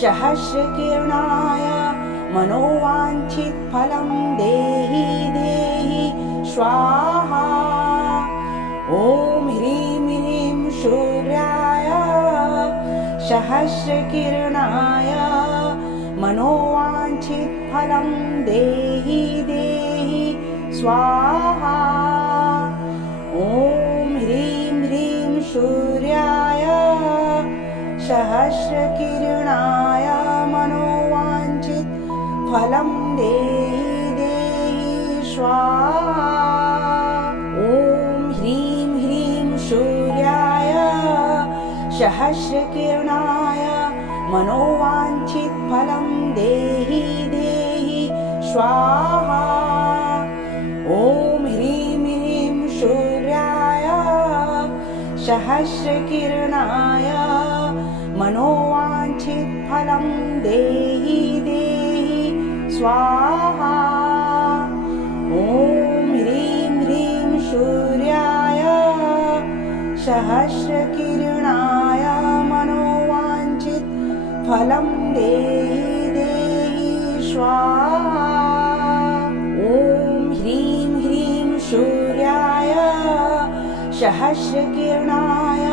सहस्रकिरणाय मनोवाञ्छितफलं देहि देहि स्वाहा। ॐ ह्रीं ह्रीं सूर्याय सहस्रकिरणाय मनोवाञ्छितफलं देहि देहि स्वाहा। ॐ ह्रीं ह्रीं सूर्याय सहस्रकिरणाय मनोवाञ्छितफलं देहि देहि स्वाहा। ॐ ह्रीं ह्रीं सूर्याय सहस्रकिरणाय मनोवाञ्छितफलं देहि देहि स्वाहा। ॐ ह्रीं ह्रीं सूर्याय सहस्रकिरणाय मनोवाञ्छितफलं देहि देहि स्वाहा। ॐ ह्रीं ह्रीं सूर्याय सहस्रकिरणाय मनोवाञ्छितफलं देहि देहि स्वाहा। ॐ ह्रीं ह्रीं सूर्याय सहस्रकिरणाय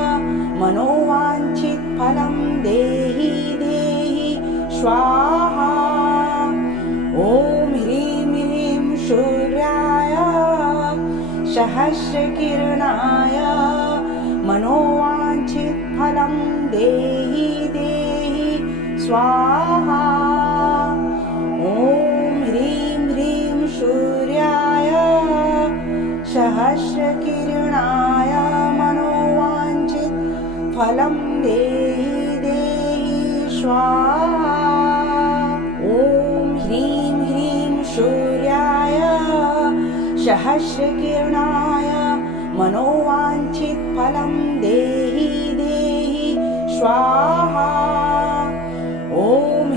मनोवाञ्छितफलं देहि देहि स्वाहा। ॐ ह्रीं ह्रीं सूर्याय सहस्रकिरणाय मनोवाञ्छितफलं देहि देहि स्वाहा। ॐ ह्रीं ह्रीं सूर्याय सहस्रकिरणाय मनोवाञ्छितफलं देहि देहि स्वाहा। ॐ ह्रीं ह्रीं सूर्याय सहस्रकिरणाय मनोवाञ्छितफलं देहि देहि स्वाहा। ॐ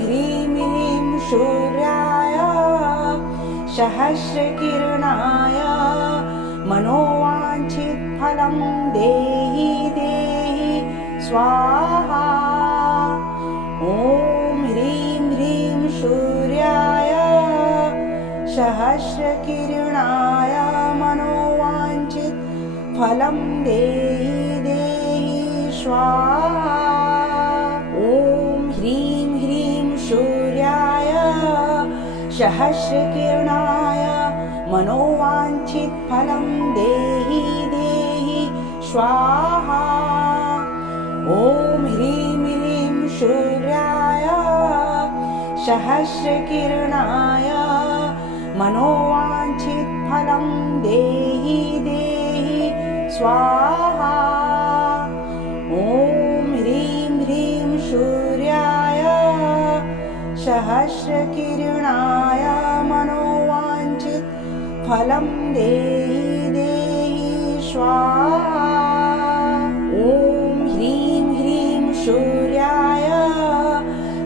ह्रीं ह्रीं सूर्याय सहस्रकिरणाय मनोवाञ्छितफलं देहि देहि स्वाहा। ॐ ह्रीं ह्रीं सूर्याय सहस्रकिरणाय मनोवाञ्छितफलं देहि देहि स्वाहा। ॐ ह्रीं ह्रीं सूर्याय सहस्रकिरणाय मनोवाञ्छितफलं देहि देहि स्वाहा। ॐ ह्रीं ह्रीं सूर्याय सहस्रकिरणाय मनोवाञ्छितफलं देहि देहि स्वाहा। ॐ ह्रीं ह्रीं सूर्याय सहस्रकिरणाय मनोवाञ्छितफलं देहि देहि स्वाहा। ॐ ह्रीं ह्रीं सूर्याय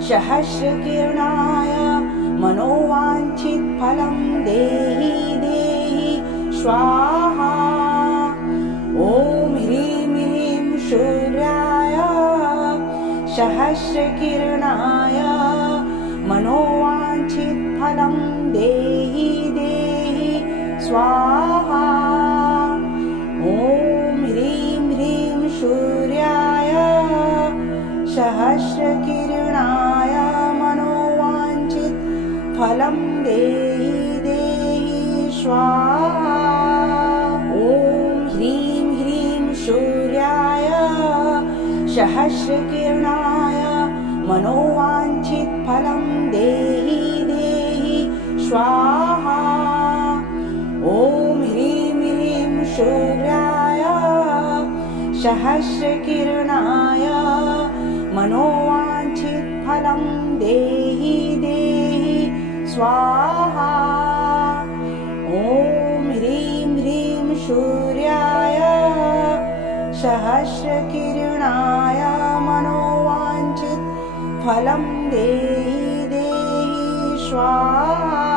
सहस्रकिरणाय मनोवाञ्छितफलं देहि देहि स्वाहा। ॐ ह्रीं ह्रीं सूर्याय सहस्रकिरणाय मनोवाञ्छितफलं देहि देहि स्वाहा। ॐ ह्रीं ह्रीं सूर्याय सहस्रकिरणाय मनोवाञ्छितफलं देहि देहि स्वाहा। ॐ ह्रीं ह्रीं सूर्याय सहस्रकिरणाय मनोवाञ्छितफलं देहि देहि स्वाहा। ॐ ह्रीं ह्रीं सूर्याय सहस्रकिरणाय मनोवाञ्छितफलं देहि देहि स्वाहा। ॐ ह्रीं ह्रीं सूर्याय सहस्रकिरणाय मनोवाञ्छितफलं देहि देहि स्वाहा।